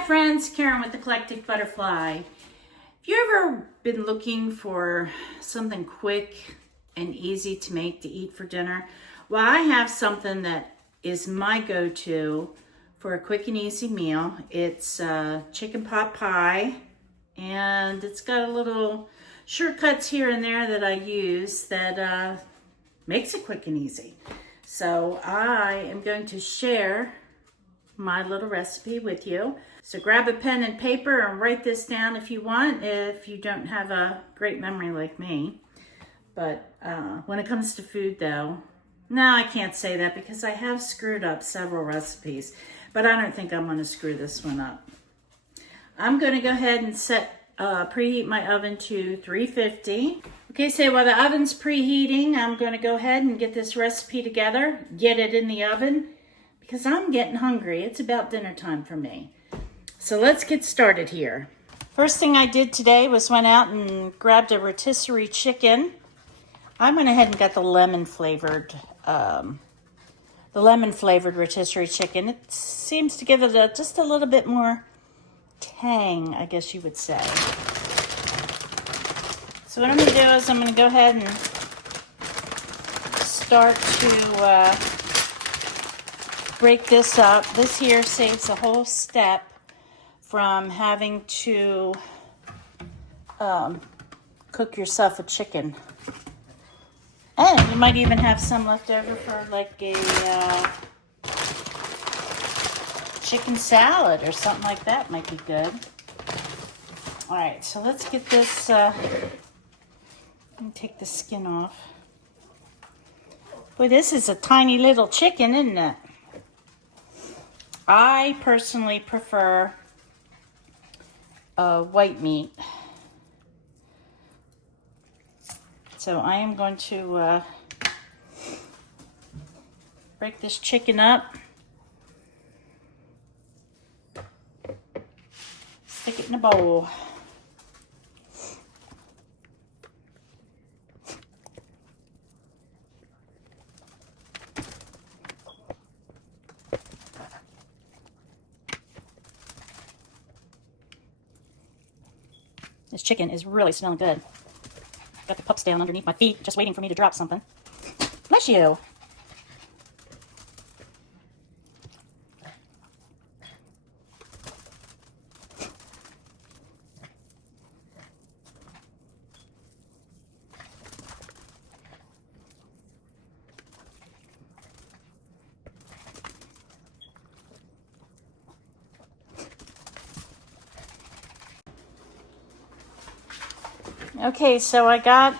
friends, Karen with the Collective Butterfly. Have you ever been looking for something quick and easy to make to eat for dinner? Well, I have something that is my go-to for a quick and easy meal. It's chicken pot pie, and it's got a little shortcuts here and there that I use that makes it quick and easy. So I am going to share my little recipe with you. So grab a pen and paper and write this down if you want, if you don't have a great memory like me. But when it comes to food though, no, I can't say that because I have screwed up several recipes, but I don't think I'm going to screw this one up. I'm going to go ahead and preheat my oven to 350. Okay, so while the oven's preheating, I'm going to go ahead and get this recipe together, get it in the oven, because I'm getting hungry. It's about dinner time for me. So let's get started here. First thing I did today was went out and grabbed a rotisserie chicken. I went ahead and got the lemon flavored rotisserie chicken. It seems to give it just a little bit more tang, I guess you would say. So what I'm going to do is I'm going to go ahead and start to break this up. This here saves a whole step from having to cook yourself a chicken. And you might even have some left over for like a chicken salad or something like that. Might be good. All right, so let's get this, let me take the skin off. Boy, this is a tiny little chicken, isn't it? I personally prefer white meat. So I am going to break this chicken up, stick it in a bowl. This chicken is really smelling good. Got the pups down underneath my feet, just waiting for me to drop something. Bless you. Okay, so I got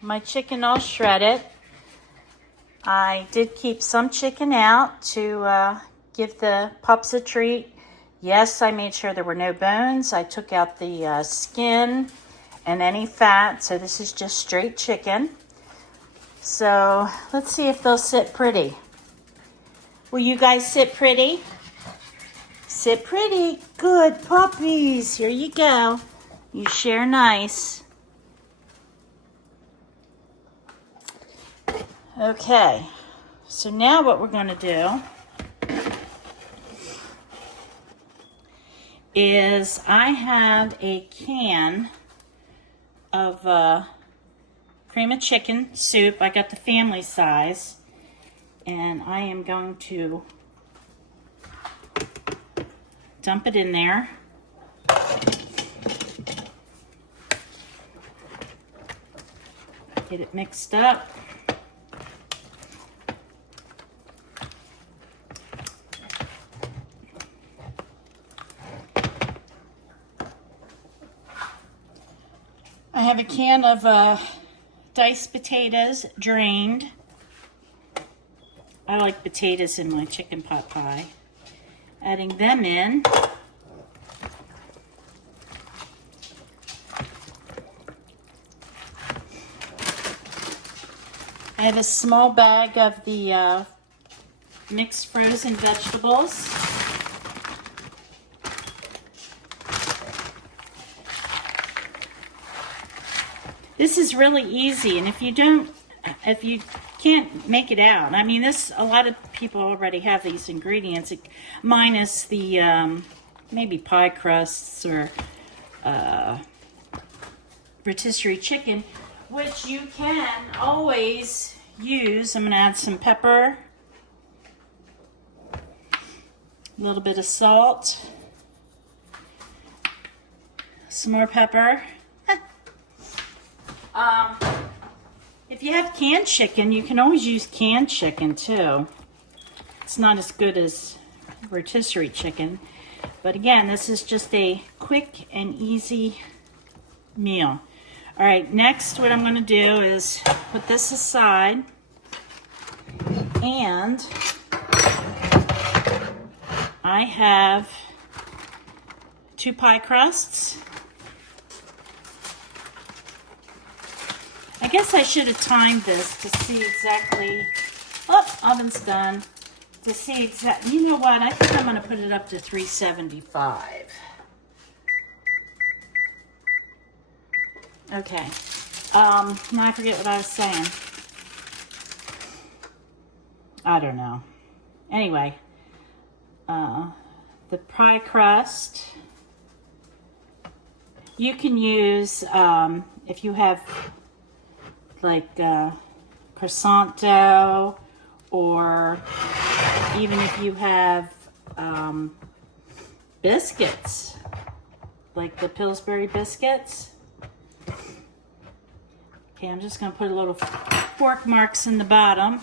my chicken all shredded. I did keep some chicken out to give the pups a treat. Yes, I made sure there were no bones. I took out the skin and any fat, so this is just straight chicken. So let's see if they'll sit pretty. Will you guys sit pretty? Sit pretty. Good puppies. Here you go. You share nice. Okay, so now what we're going to do is I have a can of cream of chicken soup. I got the family size, and I am going to dump it in there. Get it mixed up. I have a can of diced potatoes, drained. I like potatoes in my chicken pot pie. Adding them in. I have a small bag of the mixed frozen vegetables. This is really easy, and if you can't make it out, I mean, a lot of people already have these ingredients, minus the maybe pie crusts or rotisserie chicken, which you can always use. I'm going to add some pepper, a little bit of salt, some more pepper. If you have canned chicken, you can always use canned chicken too. It's not as good as rotisserie chicken. But again, this is just a quick and easy meal. All right, next what I'm going to do is put this aside, and I have 2 pie crusts. I guess I should have timed this to see exactly. Oh, oven's done. To see exactly. You know what? I think I'm going to put it up to 375. Okay. Now I forget what I was saying. I don't know. Anyway, the pie crust. You can use if you have like croissant dough, or even if you have biscuits, like the Pillsbury biscuits. Okay, I'm just going to put a little fork marks in the bottom.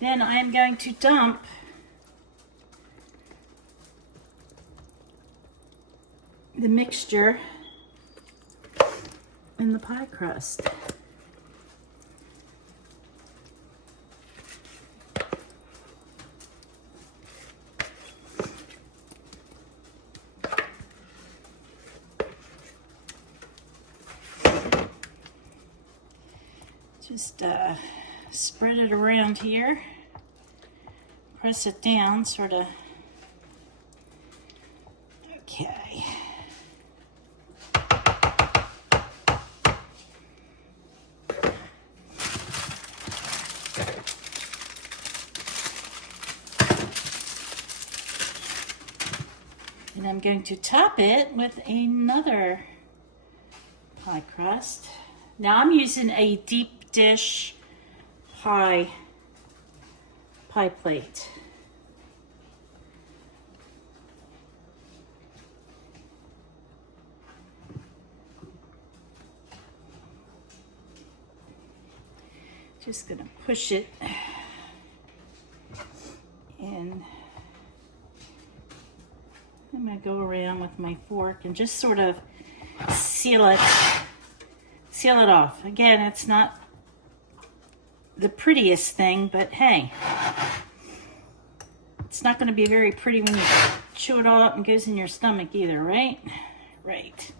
Then I'm going to dump the mixture in the pie crust. Just spread it around here, press it down, sort of. Okay. And I'm going to top it with another pie crust. Now I'm using a deep dish pie plate. Just gonna push it in. I'm gonna go around with my fork and just sort of seal it off. Again, it's not the prettiest thing, but hey, it's not going to be very pretty when you chew it all up and goes in your stomach either, right? Right.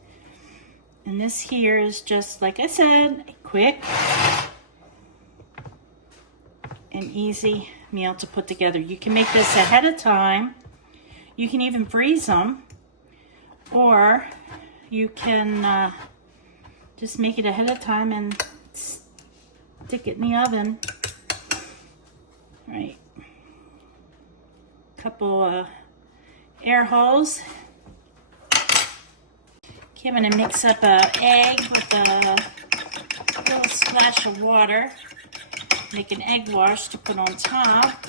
And this here is just, like I said, a quick and easy meal to put together. You can make this ahead of time. You can even freeze them, or you can just make it ahead of time and stick it in the oven. Right. Couple air holes. Okay, I'm going to mix up an egg with a little splash of water. Make an egg wash to put on top.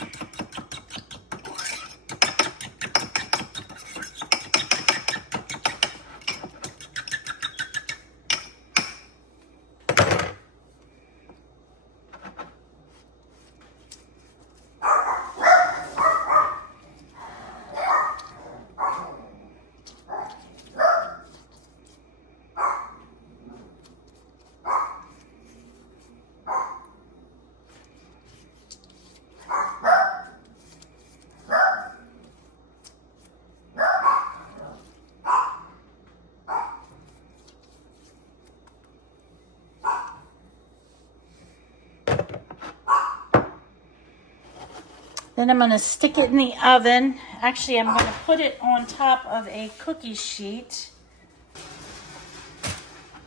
Then I'm going to stick it in the oven. Actually, I'm going to put it on top of a cookie sheet.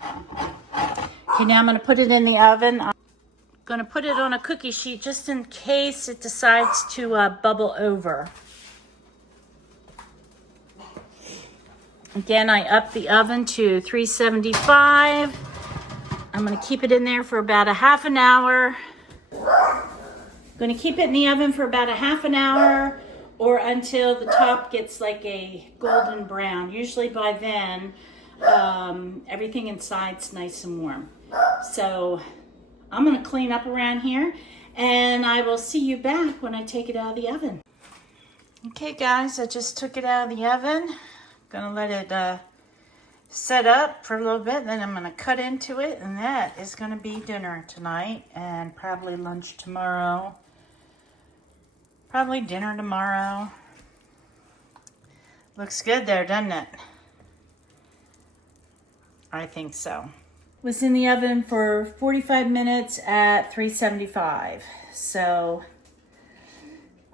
Okay, now I'm going to put it in the oven. I'm going to put it on a cookie sheet just in case it decides to bubble over. Again, I upped the oven to 375. I'm gonna keep it in there for about a half an hour. Going to keep it in the oven for about a half an hour or until the top gets like a golden brown. Usually by then, everything inside's nice and warm. So I'm going to clean up around here and I will see you back when I take it out of the oven. Okay guys, I just took it out of the oven. Going to let it set up for a little bit, then I'm going to cut into it, and that is going to be dinner tonight and probably lunch tomorrow. Probably dinner tomorrow. Looks good there, doesn't it? I think so. Was in the oven for 45 minutes at 375. So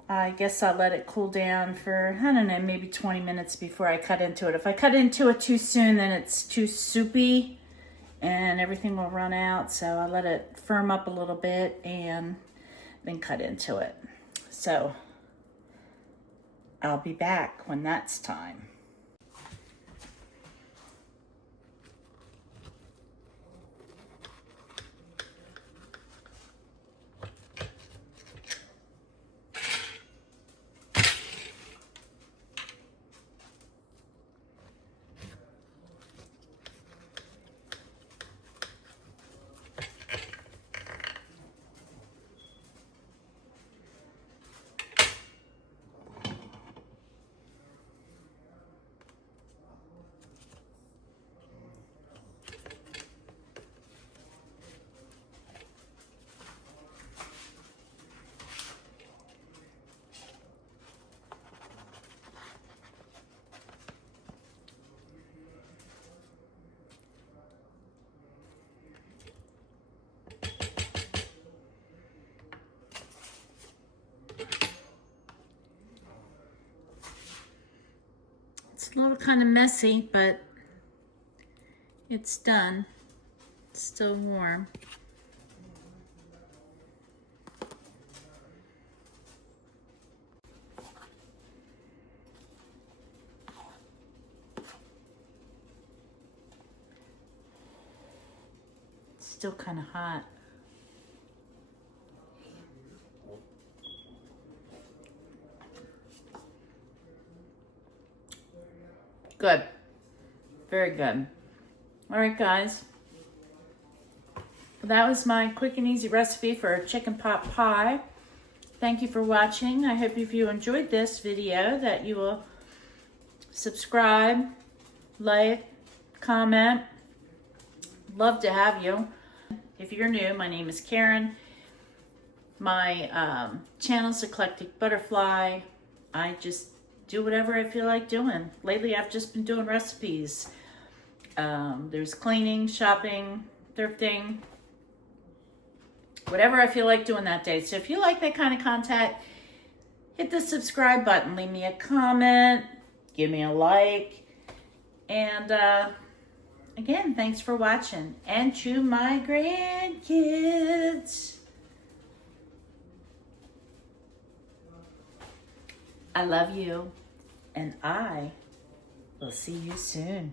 I guess I'll let it cool down for, I don't know, maybe 20 minutes before I cut into it. If I cut into it too soon, then it's too soupy and everything will run out. So I let it firm up a little bit and then cut into it. So I'll be back when that's time. It's a little kind of messy, but it's done. It's still warm. It's still kind of hot. Good. Very good. All right, guys. That was my quick and easy recipe for a chicken pot pie. Thank you for watching. I hope if you enjoyed this video that you will subscribe, like, comment. Love to have you. If you're new, my name is Karen. My channel's Eclectic Butterfly. I just do whatever I feel like doing. Lately, I've just been doing recipes. There's cleaning, shopping, thrifting, whatever I feel like doing that day. So if you like that kind of content, hit the subscribe button, leave me a comment, give me a like, and again, thanks for watching. And to my grandkids, I love you, and I will see you soon.